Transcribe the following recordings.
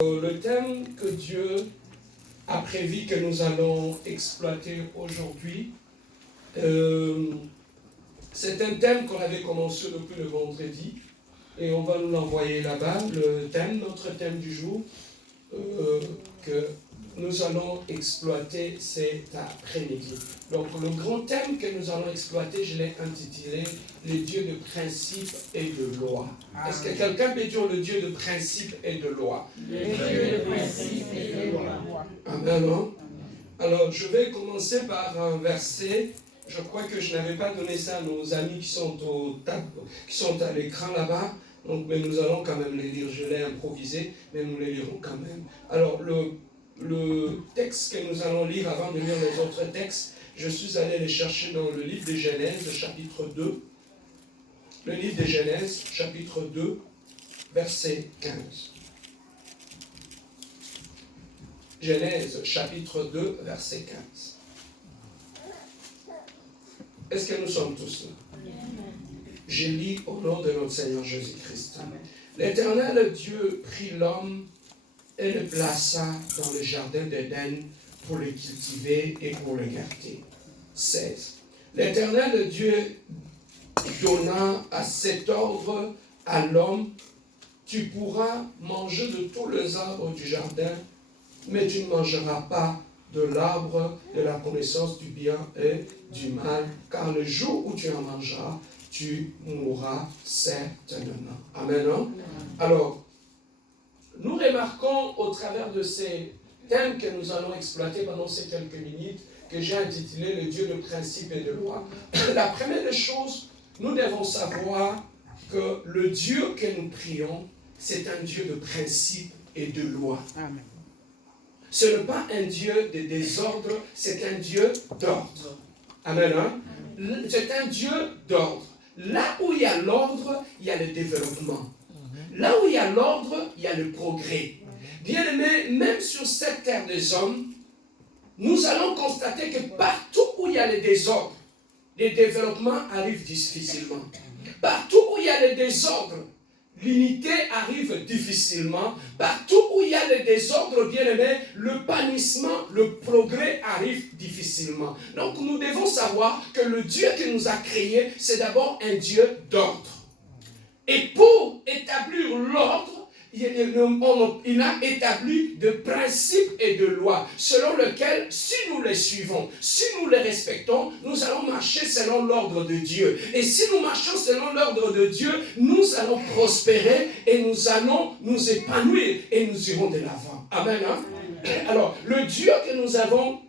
Le thème que Dieu a prévu que nous allons exploiter aujourd'hui, c'est un thème qu'on avait commencé depuis le vendredi et on va nous l'envoyer là-bas. Le thème, notre thème du jour que nous allons exploiter cet après-midi. Donc le grand thème que nous allons exploiter, je l'ai intitulé « Le Dieu de principe et de loi ». Est-ce que quelqu'un peut dire le Dieu de principe et de loi? Le Dieu de principe et de loi. Amen. Alors je vais commencer par un verset. Je crois que je n'avais pas donné ça à nos amis qui sont à l'écran là-bas. Donc, mais nous allons quand même les lire. Je l'ai improvisé, mais nous les lirons quand même. Alors, le texte que nous allons lire avant de lire les autres textes, je suis allé les chercher dans le livre de Genèse, chapitre 2. Le livre de Genèse, chapitre 2, verset 15. Genèse, chapitre 2, verset 15. Est-ce que nous sommes tous là? Je lis au nom de notre Seigneur Jésus-Christ. L'Éternel Dieu prit l'homme et le plaça dans le jardin d'Éden pour le cultiver et pour le garder. 16. L'Éternel Dieu donna à cet ordre à l'homme: tu pourras manger de tous les arbres du jardin, mais tu ne mangeras pas de l'arbre de la connaissance du bien et du mal, car le jour où tu en mangeras, tu mourras certainement. Amen. Hein? Alors, nous remarquons au travers de ces thèmes que nous allons exploiter pendant ces quelques minutes, que j'ai intitulé le Dieu de principe et de loi. La première des choses, nous devons savoir que le Dieu que nous prions, c'est un Dieu de principe et de loi. Amen. Ce n'est pas un Dieu de désordre, c'est un Dieu d'ordre. Amen. Hein? C'est un Dieu d'ordre. Là où il y a l'ordre, il y a le développement. Là où il y a l'ordre, il y a le progrès. Bien-aimés, même sur cette terre des hommes, nous allons constater que partout où il y a le désordre, les développements arrivent difficilement. Partout où il y a le désordre, l'unité arrive difficilement. Partout où il y a le désordre, bien-aimé, le bannissement, le progrès arrive difficilement. Donc nous devons savoir que le Dieu qui nous a créés, c'est d'abord un Dieu d'ordre. Et pour établir l'ordre, il a établi de principes et de lois, selon lesquels, si nous les suivons, si nous les respectons, nous allons marcher selon l'ordre de Dieu. Et si nous marchons selon l'ordre de Dieu, nous allons prospérer et nous allons nous épanouir et nous irons de l'avant. Amen. Hein? Alors, le Dieu que nous avons,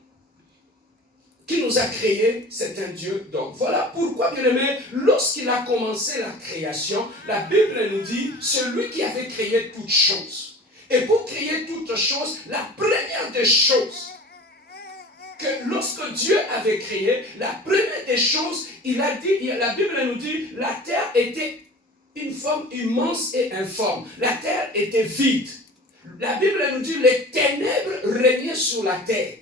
qui nous a créés, c'est un Dieu d'ordre. Voilà pourquoi, bien-aimé, lorsqu'il a commencé la création, la Bible nous dit, celui qui avait créé toutes choses. Et pour créer toutes choses, la première des choses, que lorsque Dieu avait créé, la première des choses, il a dit, la Bible nous dit, la terre était une forme immense et informe. La terre était vide. La Bible nous dit, les ténèbres régnaient sur la terre.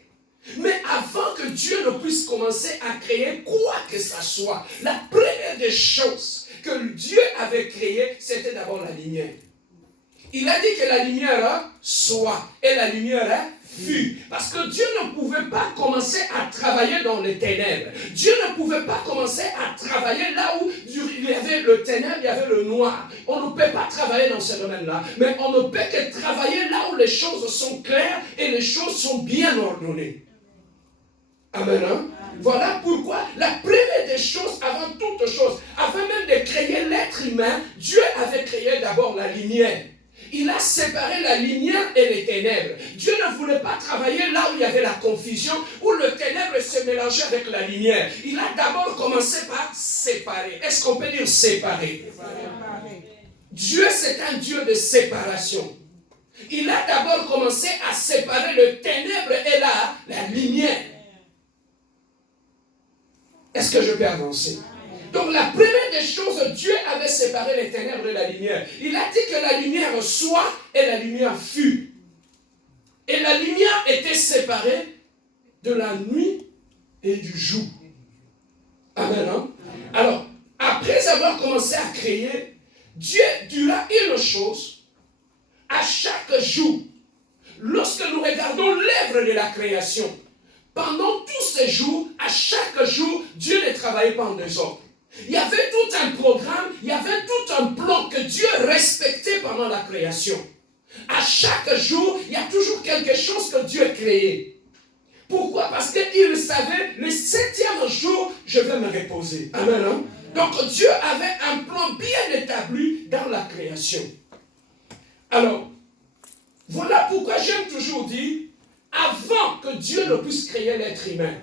Mais avant que Dieu ne puisse commencer à créer quoi que ce soit, la première des choses que Dieu avait créées, c'était d'abord la lumière. Il a dit que la lumière soit, et la lumière fut. Parce que Dieu ne pouvait pas commencer à travailler dans les ténèbres. Dieu ne pouvait pas commencer à travailler là où il y avait le ténèbre, il y avait le noir. On ne peut pas travailler dans ce domaine-là. Mais on ne peut que travailler là où les choses sont claires et les choses sont bien ordonnées. Amen. Hein? Voilà pourquoi la première des choses, avant toute chose, avant même de créer l'être humain, Dieu avait créé d'abord la lumière. Il a séparé la lumière et les ténèbres. Dieu ne voulait pas travailler là où il y avait la confusion, où le ténèbre se mélangeait avec la lumière. Il a d'abord commencé par séparer. Est-ce qu'on peut dire séparer? Dieu, c'est un Dieu de séparation. Il a d'abord commencé à séparer le ténèbre et la lumière. Est-ce que je peux avancer? Donc la première des choses, Dieu avait séparé les ténèbres et la lumière. Il a dit que la lumière soit et la lumière fut. Et la lumière était séparée de la nuit et du jour. Amen. Hein? Alors, après avoir commencé à créer, Dieu dira une chose: à chaque jour, l'œuvre de la création. Pendant tous ces jours, à chaque jour, Dieu ne travaillait pas en désordre. Il y avait tout un programme, il y avait tout un plan que Dieu respectait pendant la création. À chaque jour, il y a toujours quelque chose que Dieu créait. Pourquoi? Parce qu'il savait, le 7e jour, je vais me reposer. Amen. Hein? Donc Dieu avait un plan bien établi dans la création. Alors, voilà pourquoi j'aime toujours dire, avant que Dieu ne puisse créer l'être humain,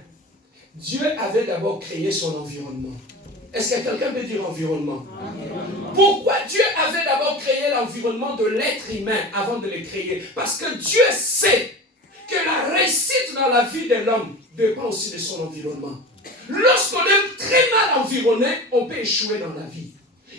Dieu avait d'abord créé son environnement. Est-ce que quelqu'un peut dire environnement? Pourquoi Dieu avait d'abord créé l'environnement de l'être humain avant de le créer? Parce que Dieu sait que la réussite dans la vie de l'homme dépend aussi de son environnement. Lorsqu'on est très mal environné, on peut échouer dans la vie.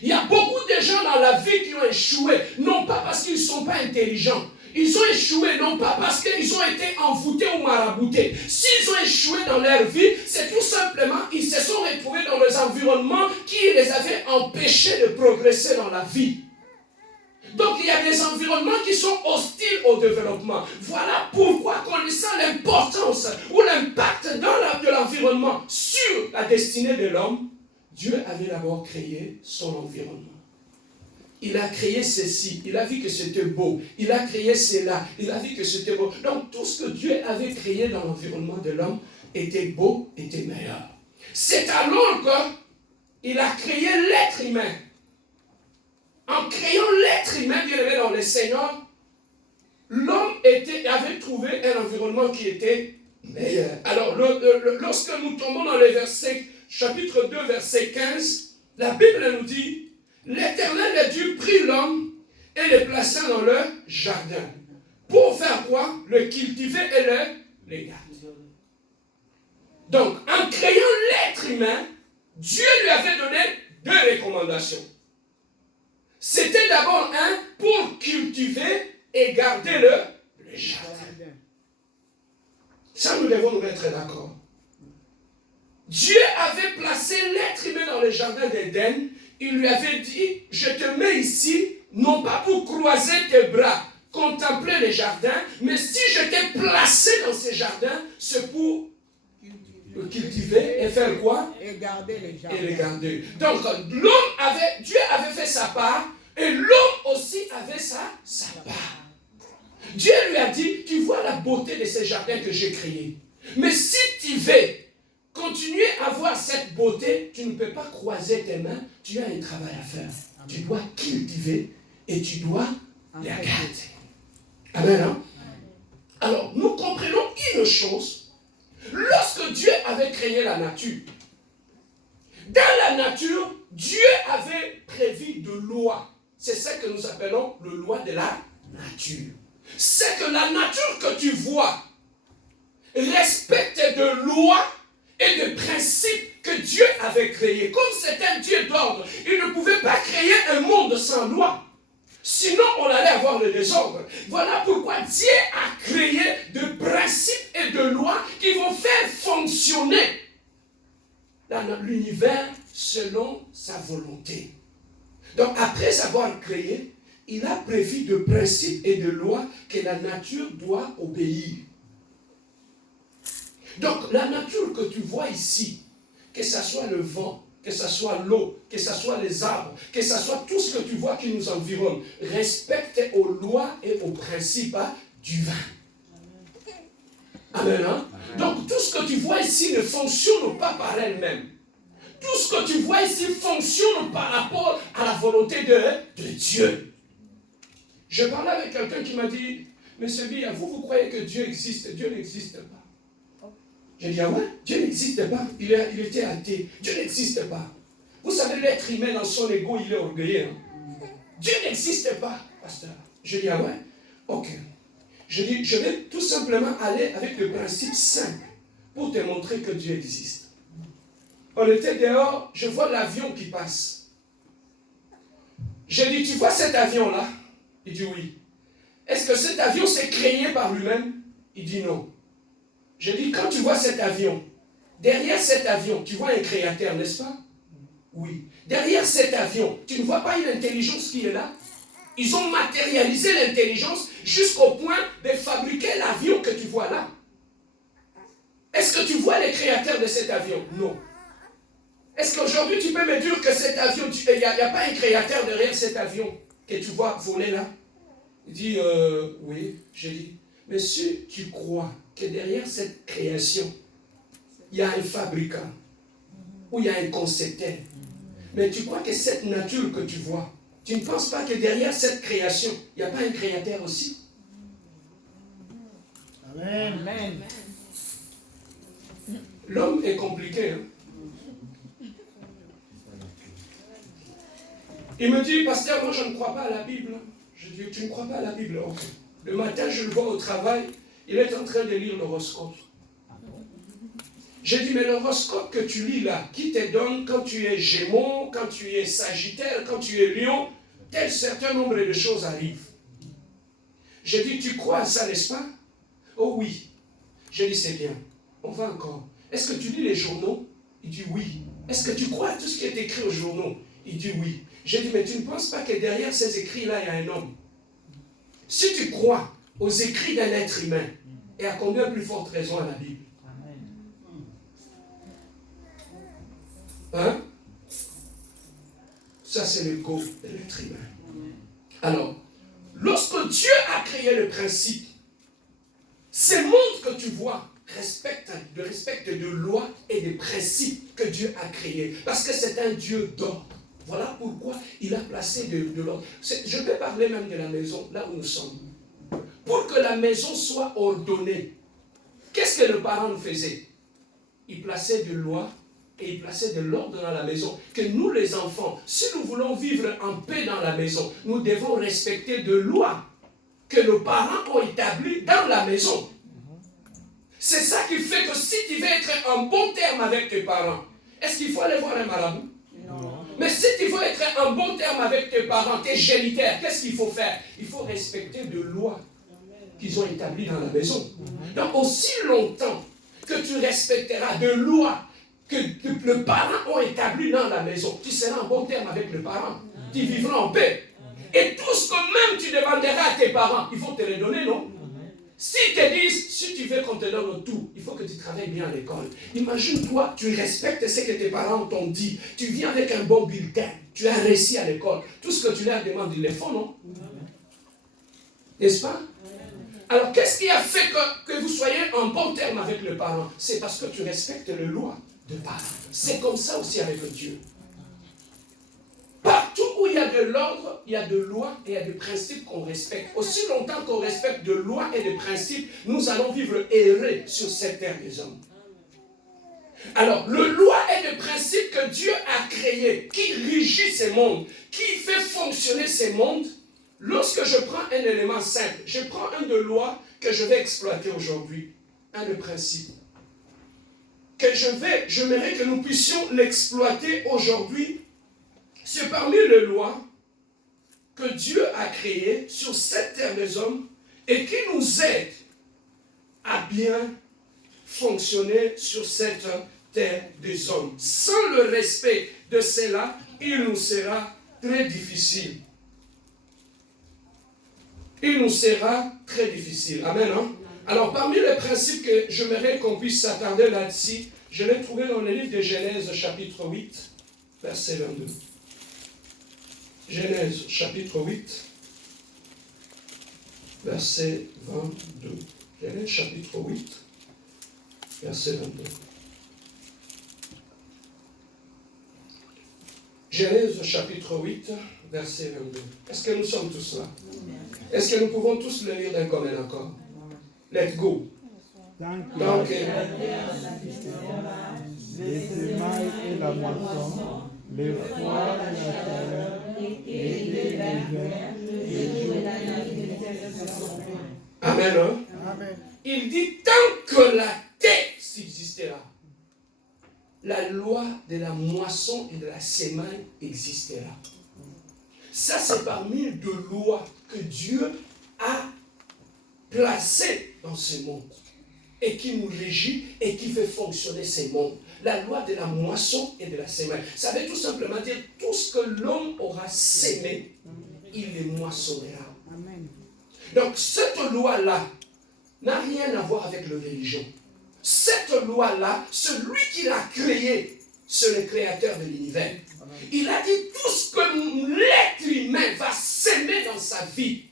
Il y a beaucoup de gens dans la vie qui ont échoué, non pas parce qu'ils ne sont pas intelligents. Ils ont échoué non pas parce qu'ils ont été envoûtés ou maraboutés. S'ils ont échoué dans leur vie, c'est tout simplement qu'ils se sont retrouvés dans des environnements qui les avaient empêchés de progresser dans la vie. Donc il y a des environnements qui sont hostiles au développement. Voilà pourquoi, connaissant l'importance ou l'impact de l'environnement sur la destinée de l'homme, Dieu avait d'abord créé son environnement. Il a créé ceci, il a vu que c'était beau, il a créé cela, il a vu que c'était beau. Donc tout ce que Dieu avait créé dans l'environnement de l'homme était beau, était meilleur. C'est alors qu'il a créé l'être humain. En créant l'être humain, bien aimé dans le Seigneur, l'homme avait trouvé un environnement qui était meilleur. Alors, lorsque nous tombons dans le verset, chapitre 2, verset 15, la Bible nous dit, l'Éternel Dieu prit l'homme et le plaça dans le jardin. Pour faire quoi? Le cultiver et le garder. Donc, en créant l'être humain, Dieu lui avait donné 2 recommandations. C'était d'abord pour cultiver et garder le jardin. Ça, nous devons nous mettre d'accord. Dieu avait placé l'être humain dans le jardin d'Éden. Il lui avait dit, je te mets ici, non pas pour croiser tes bras, contempler les jardins, mais si je t'ai placé dans ces jardins, c'est pour le cultiver et faire quoi? Et garder les jardins. Et les garder. Donc, Dieu avait fait sa part, et l'homme aussi avait sa part. Dieu lui a dit, tu vois la beauté de ces jardins que j'ai créés. Mais si tu veux continuer à voir cette beauté, tu ne peux pas croiser tes mains, tu as un travail à faire. Amen. Tu dois cultiver et tu dois les garder. Amen. Hein? Alors, nous comprenons une chose. Lorsque Dieu avait créé la nature, dans la nature, Dieu avait prévu de lois. C'est ce que nous appelons le loi de la nature. C'est que la nature que tu vois respecte de lois et de principes que Dieu avait créés. Comme c'est un Dieu d'ordre, il ne pouvait pas créer un monde sans loi. Sinon, on allait avoir le désordre. Voilà pourquoi Dieu a créé de principes et de lois qui vont faire fonctionner l'univers selon sa volonté. Donc, après avoir créé, il a prévu de principes et de lois que la nature doit obéir. Donc, la nature que tu vois ici, que ce soit le vent, que ce soit l'eau, que ce soit les arbres, que ce soit tout ce que tu vois qui nous environne, respecte aux lois et aux principes divins. Amen. Hein? Donc, tout ce que tu vois ici ne fonctionne pas par elle-même. Tout ce que tu vois ici fonctionne par rapport à la volonté de Dieu. Je parlais avec quelqu'un qui m'a dit, Monsieur Bia, vous croyez que Dieu existe? Dieu n'existe pas. J'ai dit, ah ouais, Dieu n'existe pas. Il était athée. Dieu n'existe pas. Vous savez, l'être humain dans son ego, il est orgueilleux. Hein? Dieu n'existe pas, pasteur. Je dis, ah ouais, ok. Je dis, je vais tout simplement aller avec le principe simple pour te montrer que Dieu existe. On était dehors, je vois l'avion qui passe. Je dis, tu vois cet avion-là? Il dit oui. Est-ce que cet avion s'est créé par lui-même? Il dit non. Je dis, quand tu vois cet avion, derrière cet avion, tu vois un créateur, n'est-ce pas? Oui. Derrière cet avion, tu ne vois pas une intelligence qui est là? Ils ont matérialisé l'intelligence jusqu'au point de fabriquer l'avion que tu vois là. Est-ce que tu vois les créateurs de cet avion? Non. Est-ce qu'aujourd'hui tu peux me dire que cet avion, il n'y a pas un créateur derrière cet avion que tu vois voler là? Il dit, oui. J'ai dit, mais si tu crois que derrière cette création, il y a un fabricant, ou il y a un concepteur, mais tu crois que cette nature que tu vois, tu ne penses pas que derrière cette création, il n'y a pas un créateur aussi? Amen. Amen. L'homme est compliqué. Hein? Il me dit, pasteur, moi je ne crois pas à la Bible. Je dis, tu ne crois pas à la Bible? Ok. Le matin, je le vois au travail, il est en train de lire l'horoscope. J'ai dit, mais l'horoscope que tu lis là, qui te donne quand tu es Gémeaux, quand tu es Sagittaire, quand tu es Lion, tel certain nombre de choses arrivent. J'ai dit, tu crois à ça, n'est-ce pas? Oh oui. J'ai dit, c'est bien. On va encore. Est-ce que tu lis les journaux? Il dit oui. Est-ce que tu crois à tout ce qui est écrit aux journaux? Il dit oui. J'ai dit, mais tu ne penses pas que derrière ces écrits-là, il y a un homme? Si tu crois aux écrits d'un être humain, et à combien plus forte raison à la Bible? Hein? Ça, c'est le go de l'être humain. Alors, lorsque Dieu a créé le principe, ces mondes que tu vois respectent de lois et des principes que Dieu a créés. Parce que c'est un Dieu d'ordre. Voilà pourquoi il a placé de l'ordre. Je peux parler même de la maison, là où nous sommes. Pour que la maison soit ordonnée, qu'est-ce que le parent nous faisait? Il plaçait de lois et il plaçait de l'ordre dans la maison. Que nous, les enfants, si nous voulons vivre en paix dans la maison, nous devons respecter de lois que nos parents ont établies dans la maison. C'est ça qui fait que si tu veux être en bon terme avec tes parents, est-ce qu'il faut aller voir un marabout? Non. Mais si tu veux être en bon terme avec tes parents, tes géniteurs, qu'est-ce qu'il faut faire? Il faut respecter de lois qu'ils ont établies dans la maison. Donc aussi longtemps que tu respecteras de lois que les parents ont établies dans la maison, tu seras en bon terme avec le parent. Tu vivras en paix. Et tout ce que même tu demanderas à tes parents, il faut te les donner, non? S'ils te disent, si tu veux qu'on te donne tout, il faut que tu travailles bien à l'école. Imagine-toi, tu respectes ce que tes parents t'ont dit. Tu viens avec un bon bulletin. Tu as réussi à l'école. Tout ce que tu leur demandes, ils le font, non? N'est-ce pas? Alors, qu'est-ce qui a fait que vous soyez en bon terme avec le parent? C'est parce que tu respectes les lois de parents. C'est comme ça aussi avec Dieu. Partout où il y a de l'ordre, il y a de lois et il y a de principes qu'on respecte. Aussi longtemps qu'on respecte de lois et de principes, nous allons vivre heureux sur cette terre des hommes. Alors, le loi et le principe que Dieu a créé, qui régit ces mondes, qui fait fonctionner ces mondes, lorsque je prends un élément simple, je prends un de loi que je vais exploiter aujourd'hui, un de principe, que j'aimerais que nous puissions l'exploiter aujourd'hui. C'est parmi les lois que Dieu a créées sur cette terre des hommes et qui nous aident à bien fonctionner sur cette terre des hommes. Sans le respect de cela, il nous sera très difficile. Il nous sera très difficile. Amen. Hein? Alors, parmi les principes que j'aimerais qu'on puisse s'attarder là-dessus, je l'ai trouvé dans le livre de Genèse, chapitre 8, verset 22. Genèse, chapitre 8, verset 22. Genèse, chapitre 8, verset 22. Genèse, chapitre 8, verset 22. Est-ce que nous sommes tous là? Est-ce que nous pouvons tous le lire d'un commun accord? Let's go. Donc, les semailles et la moisson, les froids et la chaleur, et l'hiver, les jours et la nuit. Amen. Hein? Amen. Il dit, tant que la terre subsistera, la loi de la moisson et de la semaille existera. Ça, c'est parmi deux lois que Dieu a placées dans ce monde et qui nous régit et qui fait fonctionner ces mondes. La loi de la moisson et de la semaille. Ça veut tout simplement dire tout ce que l'homme aura sémé, il les moissonnera. Amen. Donc, cette loi-là n'a rien à voir avec la religion. cette loi-là, celui qui l'a créée, c'est le créateur de l'univers. Il a dit tout ce que l'être humain va s'aimer dans sa vie,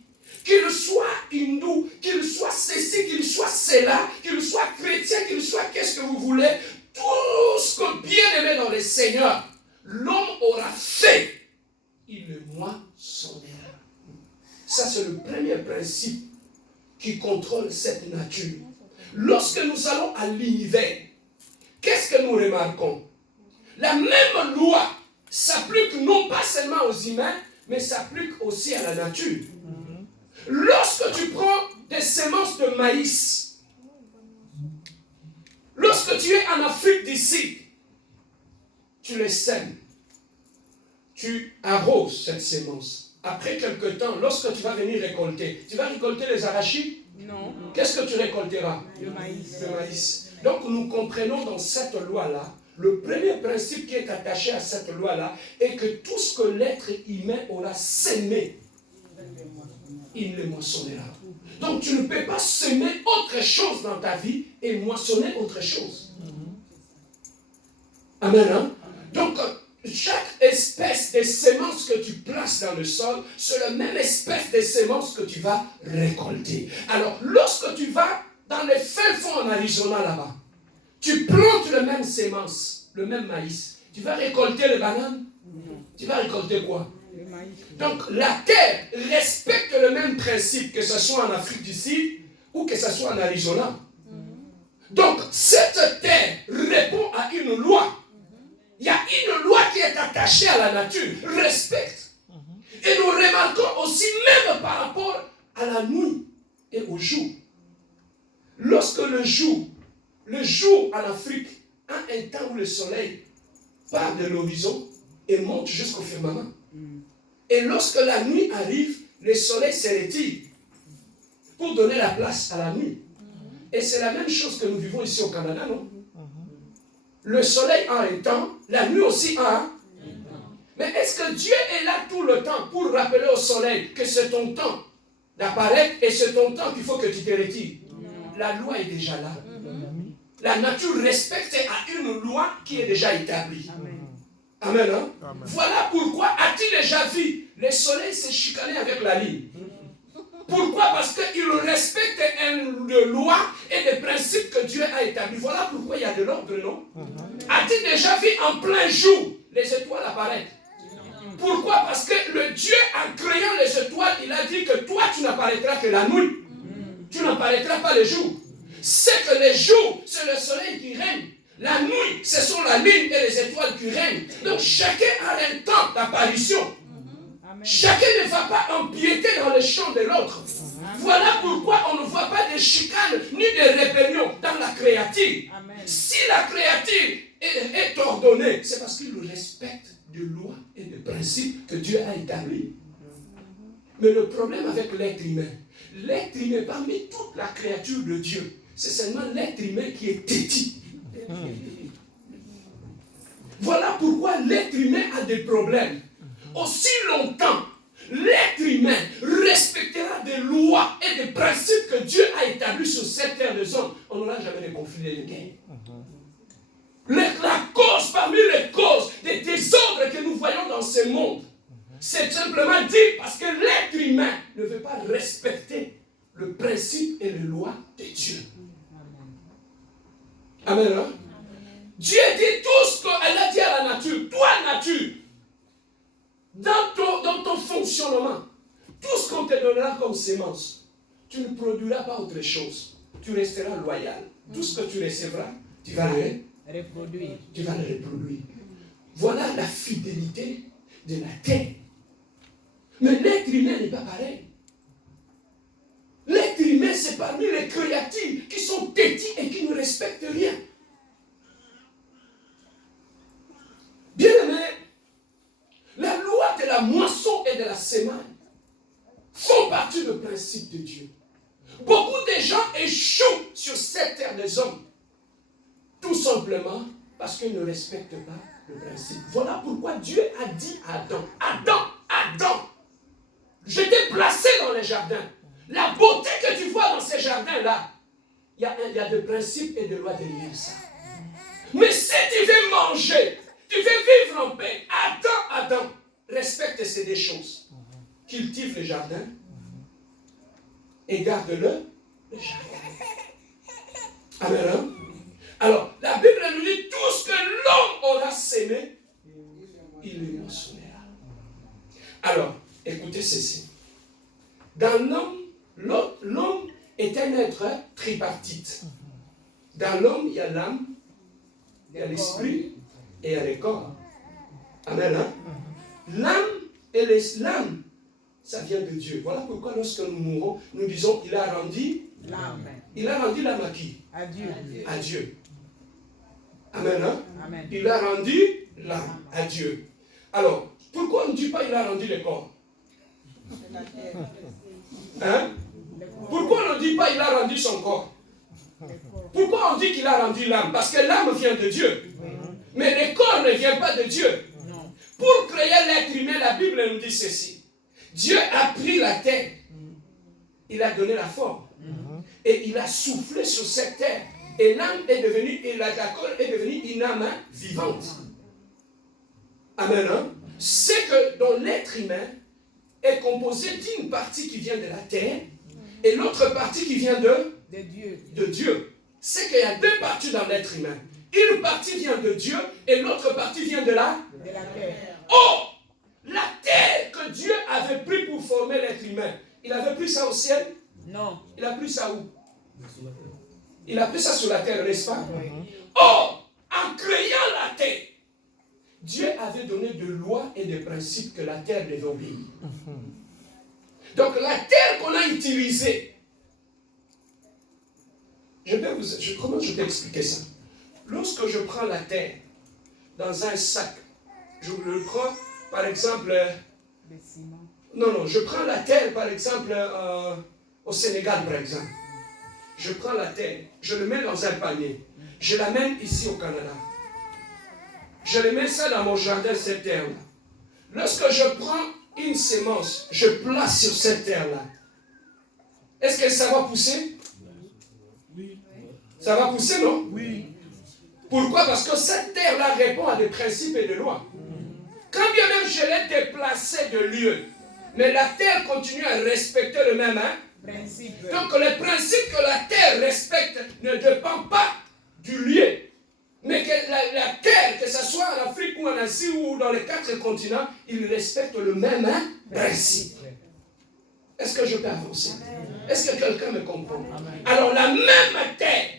qu'il soit hindou, qu'il soit ceci, qu'il soit cela, qu'il soit chrétien, qu'il soit qu'est-ce que vous voulez, tout ce que bien aimé dans le Seigneur, l'homme aura fait, il le moissonnera. Ça, c'est le premier principe qui contrôle cette nature. Lorsque nous allons à l'univers, qu'est-ce que nous remarquons? La même loi s'applique non pas seulement aux humains, mais s'applique aussi à la nature. Lorsque tu prends des semences de maïs, lorsque tu es en Afrique d'ici, tu les sèmes, tu arroses cette sémence. Après quelque temps, lorsque tu vas venir récolter, tu vas récolter les arachides? Non. Qu'est-ce que tu récolteras? Le maïs. Le maïs. Donc nous comprenons dans cette loi-là, le premier principe qui est attaché à cette loi-là est que tout ce que l'être humain aura sémé, il le moissonnera. Donc tu ne peux pas semer autre chose dans ta vie et moissonner autre chose. Amen. Hein? Donc chaque espèce de semences que tu places dans le sol, c'est la même espèce de semences que tu vas récolter. Alors lorsque tu vas dans les fins fonds en Arizona là-bas, tu plantes la même sémence, le même maïs, tu vas récolter les bananes? Tu vas récolter quoi? Le maïs. Donc la terre respecte le même principe, que ce soit en Afrique du Sud ou que ce soit en Arizona. Donc cette terre répond à une loi. Il y a une loi qui est attachée à la nature, respecte. Et nous remarquons aussi même par rapport à la nuit et au jour. Lorsque le jour en Afrique a un temps où le soleil part de l'horizon et monte jusqu'au firmament. Et lorsque la nuit arrive, le soleil se retire pour donner la place à la nuit. Et c'est la même chose que nous vivons ici au Canada, non? Le soleil a un temps, la nuit aussi a un temps. Mais est-ce que Dieu est là tout le temps pour rappeler au soleil que c'est ton temps d'apparaître et c'est ton temps qu'il faut que tu te retires? La loi est déjà là. La nature respecte à une loi qui est déjà établie. Amen. Hein? Amen. Voilà pourquoi as-tu déjà vu le soleil se chicaner avec la ligne? Pourquoi? Parce qu'il respecte une loi et des principes que Dieu a établis. Voilà pourquoi il y a de l'ordre, non? As-tu déjà vu en plein jour les étoiles apparaître? Pourquoi? Parce que le Dieu, en créant les étoiles, il a dit que toi, tu n'apparaîtras que la nuit. Tu n'apparaîtras pas le jour. C'est que les jours, c'est le soleil qui règne. La nuit, ce sont la lune et les étoiles qui règnent. Donc chacun a un temps d'apparition. Chacun ne va pas empiéter dans le champ de l'autre. Voilà pourquoi on ne voit pas de chicane ni de rébellion dans la créature. Si la créature est ordonnée, c'est parce qu'il respecte des lois et des principes que Dieu a établis. Mais le problème avec l'être humain, parmi toute la créature de Dieu, c'est seulement l'être humain qui est têtu. Voilà pourquoi l'être humain a des problèmes. Aussi longtemps, l'être humain respectera des lois et des principes que Dieu a établis sur cette terre de hommes, on n'aura jamais de conflits et de guerres. La cause, parmi les causes des désordres que nous voyons dans ce monde, c'est simplement dit parce que l'être humain ne veut pas respecter le principe et les lois de Dieu. Amen. Hein? Dieu dit tout ce qu'elle a dit à la nature. Toi, nature, dans ton fonctionnement, tout ce qu'on te donnera comme sémence, tu ne produiras pas autre chose. Tu resteras loyal. Tout ce que tu recevras, tu vas le reproduire. Tu vas le reproduire. Voilà la fidélité de la terre. Mais l'être humain n'est pas pareil. L'être humain, c'est parmi les créatures qui sont têtus et qui ne respectent rien. Bien aimé, la loi de la moisson et de la semaine font partie du principe de Dieu. Beaucoup de gens échouent sur cette terre des hommes, tout simplement parce qu'ils ne respectent pas le principe. Voilà pourquoi Dieu a dit à Adam, Adam, je t'ai placé dans les jardins. La beauté que tu vois dans ces jardins-là, il y a des principes et des lois derrière ça. Mais si tu veux manger, tu veux vivre en paix, attends, respecte ces deux choses. Cultive le jardin et garde-le jardin. Amen. Alors, la Bible nous dit tout ce que l'homme aura sémé, il le moissonnera. Alors, écoutez ceci. Dans l'homme est un être tripartite. Dans l'homme, il y a l'âme, il y a l'esprit et il y a le corps. Amen. Hein? L'âme, ça vient de Dieu. Voilà pourquoi lorsque nous mourons, nous disons il a rendu l'âme. Il a rendu l'âme à qui? À Dieu. À Dieu. Amen. Hein? Amen. Il a rendu l'âme à Dieu. Alors, pourquoi on ne dit pas il a rendu le corps? Hein? Pourquoi on ne dit pas il a rendu son corps? Pourquoi on dit qu'il a rendu l'âme? Parce que l'âme vient de Dieu. Mais le corps ne vient pas de Dieu. Pour créer l'être humain, la Bible nous dit ceci. Dieu a pris la terre. Il a donné la forme. Et il a soufflé sur cette terre. Et l'âme est devenue, et la d'accord est devenue une âme vivante. Amen. Hein? C'est que dans l'être humain est composé d'une partie qui vient de la terre et l'autre partie qui vient de Dieu. C'est qu'il y a deux parties dans l'être humain. Une partie vient de Dieu et l'autre partie vient de la terre. Oh! La terre que Dieu avait pris pour former l'être humain, il avait pris ça au ciel? Non. Il a pris ça où? Il a pris ça sur la terre, n'est-ce pas? Oh! En créant la terre, Dieu avait donné des lois et des principes que la terre devait obéir. Donc la terre qu'on a utilisée, comment je peux expliquer ça? Lorsque je prends la terre dans un sac, je le prends par exemple... Non, je prends la terre par exemple au Sénégal par exemple. Je prends la terre, je le mets dans un panier, je l'amène ici au Canada. Je le mets ça dans mon jardin, cette terre-là. Lorsque je prends une sémence, je place sur cette terre-là. Est-ce que ça va pousser? Oui. Ça va pousser, non? Oui. Pourquoi? Parce que cette terre-là répond à des principes et des lois. Quand bien même je l'ai déplacé de lieu, mais la terre continue à respecter le même principe. Donc le principe que la terre respecte ne dépend pas du lieu. Mais que la terre, que ce soit en Afrique ou en Asie ou dans les 4 continents, ils respectent le même principe. Est-ce que je peux avancer? Est-ce que quelqu'un me comprend? Alors la même terre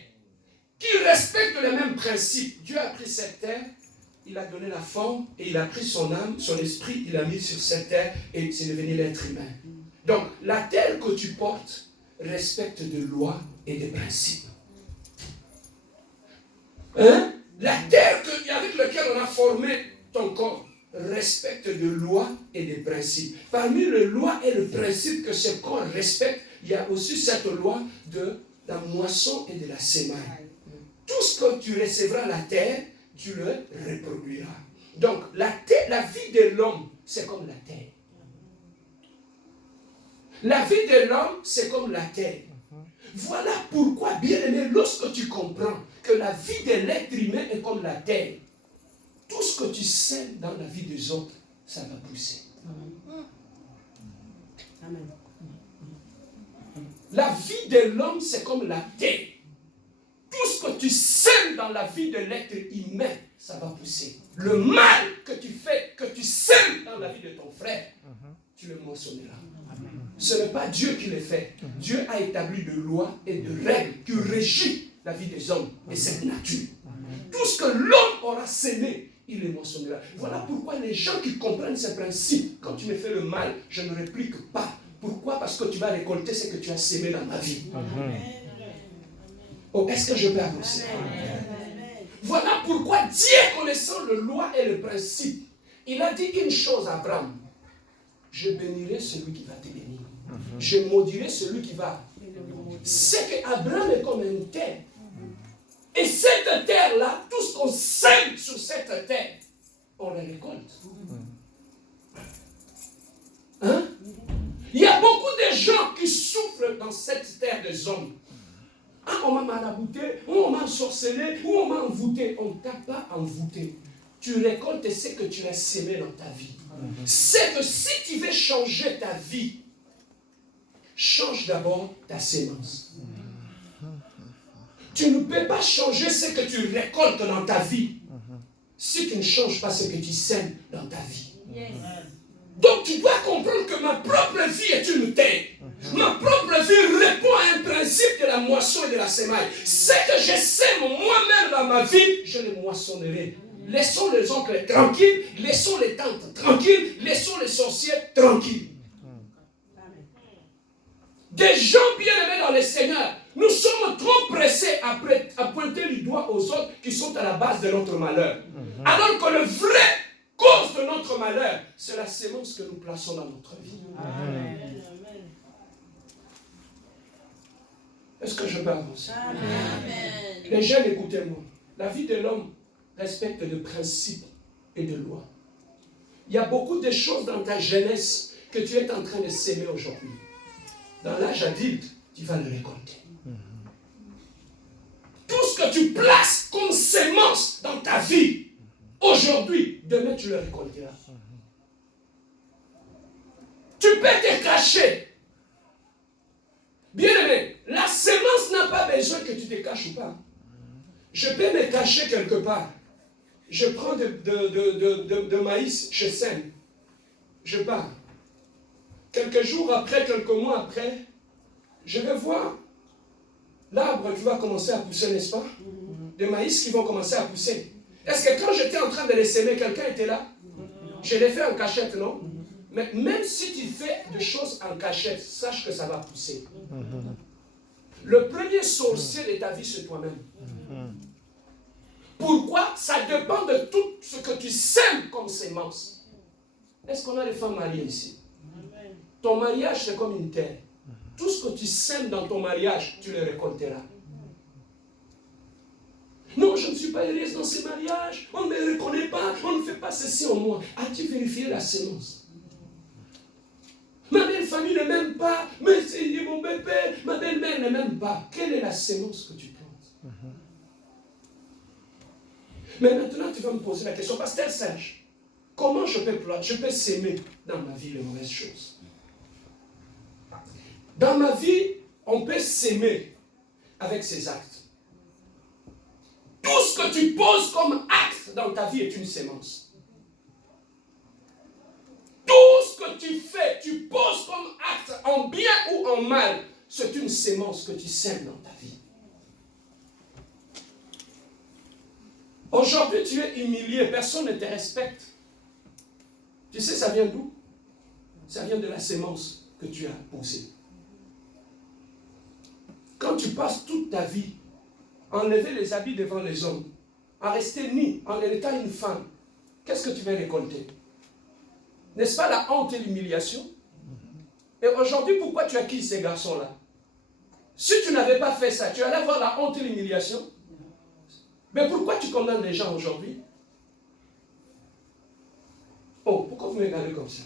qui respecte le même principe, Dieu a pris cette terre, il a donné la forme et il a pris son âme, son esprit, il a mis sur cette terre et c'est devenu l'être humain. Donc la terre que tu portes respecte des lois et des principes. Hein? La terre avec laquelle on a formé ton corps respecte des lois et des principes. Parmi les lois et les principes que ce corps respecte, il y a aussi cette loi de la moisson et de la semaille. Tout ce que tu recevras la terre, tu le reproduiras. Donc la vie de l'homme, c'est comme la terre. La vie de l'homme, c'est comme la terre. Voilà pourquoi, bien aimé, lorsque tu comprends que la vie de l'être humain est comme la terre, tout ce que tu sèmes dans la vie des autres, ça va pousser. Amen. La vie de l'homme, c'est comme la terre. Tout ce que tu sèmes dans la vie de l'être humain, ça va pousser. Le mal que tu fais, que tu sèmes dans la vie de ton frère, tu le moissonneras. Ce n'est pas Dieu qui le fait. Dieu a établi des lois et des règles qui régissent la vie des hommes et cette nature. Tout ce que l'homme aura sémé, il le moissonnera. Voilà pourquoi les gens qui comprennent ce principe, quand tu me fais le mal, je ne réplique pas. Pourquoi? Parce que tu vas récolter ce que tu as sémé dans ma vie. Oh, est-ce que je peux avancer? Voilà pourquoi Dieu, connaissant les lois et les principes, il a dit une chose à Abraham. Je bénirai celui qui va te bénir. Je maudirai celui qui va. C'est qu'Abraham est comme une terre. Et cette terre-là, tout ce qu'on sème sur cette terre, on la récolte. Hein? Il y a beaucoup de gens qui souffrent dans cette terre des hommes. Ah, on m'a marabouté, ou on m'a ensorcelé, ou on m'a envoûté. On ne t'a pas envoûté. Tu récoltes ce que tu as sémé dans ta vie. C'est que si tu veux changer ta vie, change d'abord ta sémence. Tu ne peux pas changer ce que tu récoltes dans ta vie si tu ne changes pas ce que tu sèmes dans ta vie. Donc tu dois comprendre que ma propre vie est une terre. Ma propre vie répond à un principe de la moisson et de la semaille. Ce que je sème moi-même dans ma vie, je le moissonnerai. Laissons les oncles tranquilles, laissons les tantes tranquilles, laissons les sorciers tranquilles. Des gens bien-aimés dans le Seigneur, nous sommes trop pressés à pointer du doigt aux autres qui sont à la base de notre malheur. Alors que le vrai cause de notre malheur, c'est la sémence que nous plaçons dans notre vie. Amen. Est-ce que je peux avancer? Amen. Les jeunes, écoutez-moi. La vie de l'homme respecte des principes et des lois. Il y a beaucoup de choses dans ta jeunesse que tu es en train de s'aimer aujourd'hui. Dans l'âge adulte, tu vas le récolter. Tout ce que tu places comme sémence dans ta vie, aujourd'hui, demain tu le récolteras. Tu peux te cacher. Bien-aimé, la sémence n'a pas besoin que tu te caches ou pas. Je peux me cacher quelque part. Je prends de maïs, je sème. Je pars. Quelques jours après, quelques mois après, je vais voir l'arbre qui va commencer à pousser, n'est-ce pas? Des maïs qui vont commencer à pousser. Est-ce que quand j'étais en train de les semer, quelqu'un était là? Je l'ai fait en cachette, non? Mais même si tu fais des choses en cachette, sache que ça va pousser. Le premier sorcier de ta vie, c'est toi-même. Pourquoi? Ça dépend de tout ce que tu sèmes comme sémence. Est-ce qu'on a des femmes mariées ici? Ton mariage, c'est comme une terre. Tout ce que tu sèmes dans ton mariage, tu le récolteras. Non, je ne suis pas heureuse dans ce mariage. On ne me reconnaît pas. On ne fait pas ceci en moi. As-tu vérifié la sémence? Ma belle famille ne m'aime pas. Mais c'est mon bébé. Ma belle-mère ne m'aime pas. Quelle est la sémence que tu plantes? Mais maintenant, tu vas me poser la question. Pasteur Serge, comment je peux s'aimer dans ma vie les mauvaises choses? Dans ma vie, on peut s'aimer avec ses actes. Tout ce que tu poses comme acte dans ta vie est une sémence. Tout ce que tu fais, tu poses comme acte en bien ou en mal, c'est une sémence que tu sèmes dans ta vie. Aujourd'hui, tu es humilié, personne ne te respecte. Tu sais, ça vient d'où? Ça vient de la sémence que tu as posée. Quand tu passes toute ta vie à enlever les habits devant les hommes, à rester nu, en étant une femme, qu'est-ce que tu vas récolter? N'est-ce pas la honte et l'humiliation? Et aujourd'hui, pourquoi tu acquises ces garçons-là? Si tu n'avais pas fait ça, tu allais avoir la honte et l'humiliation. Mais pourquoi tu condamnes les gens aujourd'hui? Oh, pourquoi vous me regardez comme ça?